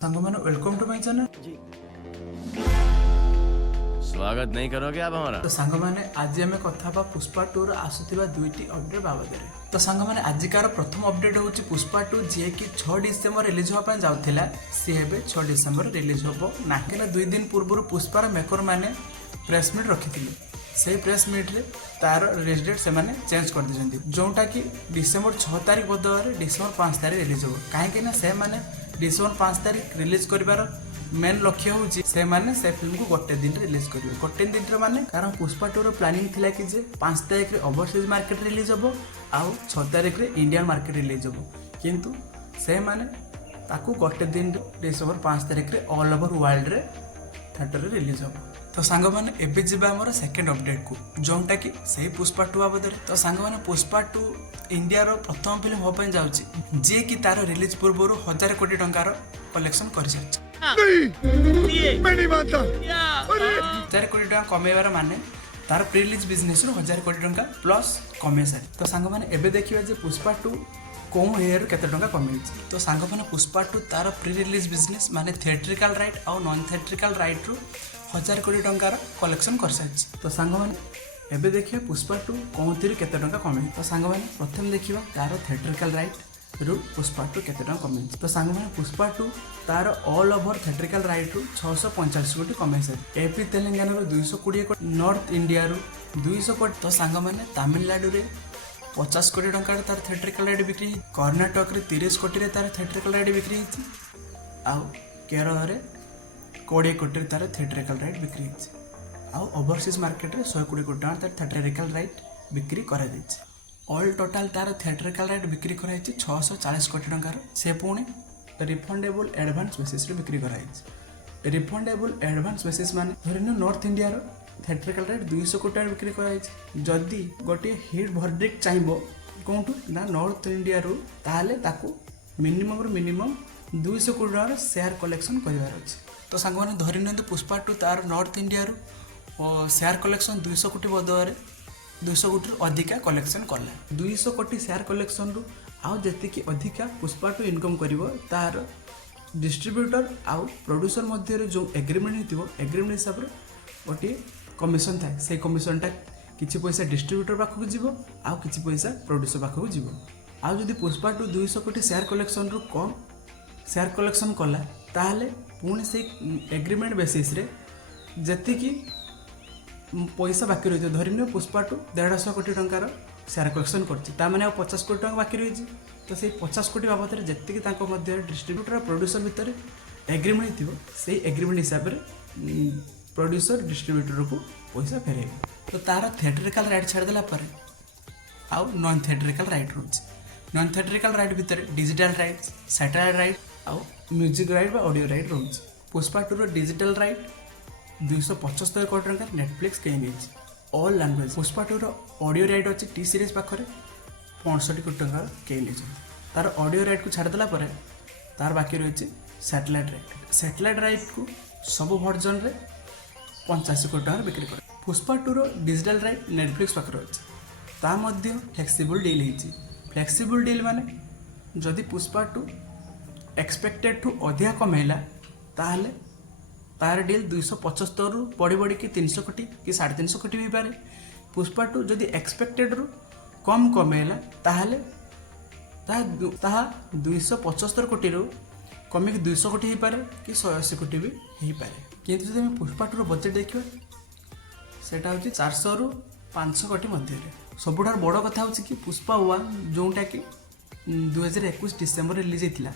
साଙ୍ଗमान welcome to my channel. स्वागत नहीं करोगे आप हमारा? तो साଙ୍ଗमाने आज आम कथा पुष्पा 2 आसुवा दुईटी अपडेट बाबद में। तो साଙ୍ଗमाने आजिकार प्रथम अपडेट होची पुष्पा 2 जी कि 6 डिसेम्बर रिलीज होगा जाउथिला सी हेबे 6 डिसेम्बर रिलीज होबो ना कि 2 दिन पूर्व पुष्पार मेकर माने प्रेस मीट रखिथिले। से प्रेस मीट रे तार रिलीज डेट से माने चेंज कर दिजंती जोटा कि डिसेम्बर 6 तारिख बदले डिसेम्बर 5 तारिख रिलीज होबो काहे ना से माने डिसेम्बर 5 तारिख रिलीज करिवार मेन लक्ष्य होची से माने से फिल्म को गोटे दिन रिलीज करिवे। गोटे दिन माने कारण पुष्पा 2 रो प्लानिंग थिला कि जे 5 तारिख रे ओवरसीज मार्केट रिलीज होबो आउ 6 तारिख रे इंडियन मार्केट रिलीज होबो किंतु से माने ताकू गोटे दिन डिसेम्बर 5 तारिख रे ऑल ओवर वर्ल्ड रे थिएटर रे रिलीज होबो। तो सांग माने एबे जिबा हमर सेकंड अपडेट को जोंटा कि सही पुष्पा 2 बाबद। तो सांग माने पुष्पा 2 इंडिया रो प्रथम फिल्म हो पय जाउची जे कि तार रिलीज पूर्व 1000 कोटी टंकार कलेक्शन कर सारछि। मैं नहीं मानता 1000 कोटी टंका कमेबार माने तार प्री रिलीज बिजनेस रो 1000 कोटी टंका प्लस कमे सारी। तो सांग माने एबे देखिबा जे पुष्पा 2 कौन हेयर केते टंका कमेछि। तो सांग माने पुष्पा 2 तार प्री रिलीज बिजनेस माने थिएट्रिकल राइट और नॉन थिएट्रिकल राइट रो 1000 कोटी टंकार कलेक्शन कर सारछि। तो सांग माने एबे देखिए पुष्पा 2 कौन थी केते टंका कमे। तो सांग माने प्रथम देखिबा तार थिएट्रिकल राइट रु पुष्पा 2 केते टंका कमे। तो सांग माने पुष्पा 2 तार ऑल ओवर थिएट्रिकल राइट रु 645 कोटी कमे सारी। एपी तेलंगाना रो 220 कोटी, नॉर्थ इंडिया रो 200 कोटी। तो सांग माने तमिलनाडु रे 50 कोटी टंका तार थिएट्रिकल राइट बिक्री, कर्नाटक रे 30 कोटी रे तार थिएट्रिकल राइट बिक्री हिची आउ केरल रे 20 कोटी तार थिएट्रिकल राइट बिक्री हिची आउ ओवरसीज मार्केट रे 100 कोटी तार थिएट्रिकल राइट बिक्री करा दैछि। ऑल टोटल तार थिएट्रिकल राइट बिक्री करा हिची 640 कोटी टंकार। से पुणे रिफंडेबल एडवांस बेसिस रे बिक्री करा हिची। रिफंडेबल एडवांस बेसिस माने धरिनो नॉर्थ इंडिया रो थिएट्रिकल राइट 200 कोटी बिक्री करा हिची। जदी गोटे हिट वर्डिक्ट चाहिबो कोंटू ना नॉर्थ इंडिया रो ताले ताको मिनिमम 200 कोटी टंकार शेयर कलेक्शन करिवार अछि। तो सांग माने धरिनो पुष्पा 2 तार नॉर्थ इंडिया रो शेयर कलेक्शन 200 कोटी बदले 200 कोटी अधिका कलेक्शन कला। 200 कोटी शेयर कलेक्शन रु आउ जति अधिका पुष्पा 2 इनकम करिवो तार डिस्ट्रीब्यूटर आउ प्रोड्यूसर मध्य रे जो एग्रीमेंट हिथिवो एग्रीमेंट हिसाब रे गोटे कमिशन थाए। से कमिशनटा किछि पैसा डिस्ट्रीब्यूटर पाखु जीवो आउ किछि पैसा प्रोड्यूसर पाखु जीवो। आउ जदि पुष्पा 2 200 कोटी शेयर कलेक्शन रु कम शेयर कलेक्शन कला ताहले पुणी से एग्रीमेंट बेसिस रे जति पैसा बाकी रही धरिनियो पुष्पा 2 150 कोटी टंकार शेयर कलेक्शन करछि ता माने 50 कोटी टंका बाकी रही। तो से 50 कोटी बाबद रे जति तांको मध्य डिस्ट्रीब्यूटर और प्रोड्यूसर भितर एग्रीमेंट थिबो से एग्रीमेंट हिसाब रे प्रोड्यूसर डिस्ट्रीब्यूटर को पैसा फेरेबो। तो तार थिएट्रिकल राइट छाड़ देला पर आउ नॉन थिएट्रिकल राइट रोज। नॉन थिएट्रिकल राइट भितर डिजिटल राइट, सैटेलाइट राइट आउ म्यूजिक राइट बा ऑडियो राइट रोज। पुष्पा 2 रो डिजिटल राइट 275 कोटी टंका नेटफ्लिक्स के नेज ऑल लैंग्वेज। पुष्पा 2 रो ऑडियो राइट अछि टी सीरीज पाखरे 65 कोटी टंका के नेज। तार ऑडियो राइट को छाड़ देला पर तार बाकी रही सैटेलाइट राइट। सैटेलाइट राइट को सब वर्जन रे 85 कोटी टंका बिक्री करे। पुष्पा 2 रो डिजिटल राइट नेटफ्लिक्स पाखरे अछि ता मध्य फ्लेक्सिबल डील हिची। फ्लेक्सिबल डील माने जदि पुष्पा 2 एक्सपेक्टेड टू अधिका कमेला ताहले तार डील 275 रु बढ़ी बढ़ी कि 300 कोटी कि 350 कोटी भी पारे। पुष्पा 2 जदि एक्सपेक्टेड रु कम कमेला ताहले ताहा 275 कोटी रु कमी 200 कोटी ही पारे कि 180 कोटी भी ही पारे। किंतु जदि हम पुष्पा 2 रो बजेट देखिबा सेटा होची 400 रु 500 कोटी मध्य रे। सबुठार बड़ कथा होची कि पुष्पा 1 जोंटा कि 2021 डिसेंबर रिलीज हेतिला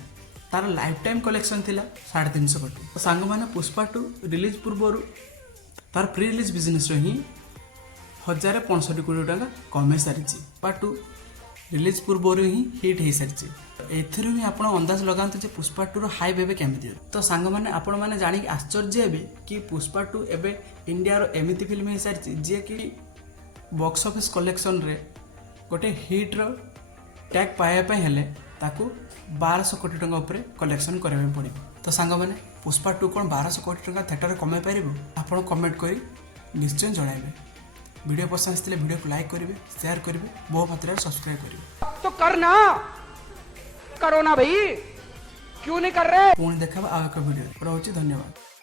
तार लाइफ टाइम कलेक्शन थिला 350 कोटी। तो सांग माने पुष्पा 2 रिलीज पूर्व तार प्री रिलीज बिजनेस रो ही 1065 कोटी टंका कमे सारिछि। पुष्पा 2 रिलीज पूर्व ही हिट हो सारी। एथिरु ही आपण अंदाज लगांतु जे पुष्पा 2 रो हाइप एबे केमिति। तो सांग माने आपण माने जानि आश्चर्य हेबे कि पुष्पा 2 एबे इंडिया रो एमिति फिल्म हो सारी जे कि बॉक्स ऑफिस कलेक्शन रे गोटे हिट रो टैग पाया पे हेले ताकू 1200 कोटी टंका ऊपर कलेक्शन करबे पड़िबो। तो सांग माने पुष्पा 2 कोन 1200 कोटी टंका थिएटर कमे पारिबो आपण कमेंट करी निश्चय जणाइबे। वीडियो पसंद आसले वीडियो को लाइक करिवे, शेयर करिवे, बहु मात्रा सब्सक्राइब करिवे। तो करना करो ना भाई। ପୁଣି ଦେଖାବା ଆଉ ଏକ ଭିଡ଼ିଓ ରହୁଛି। ଧନ୍ୟବାଦ।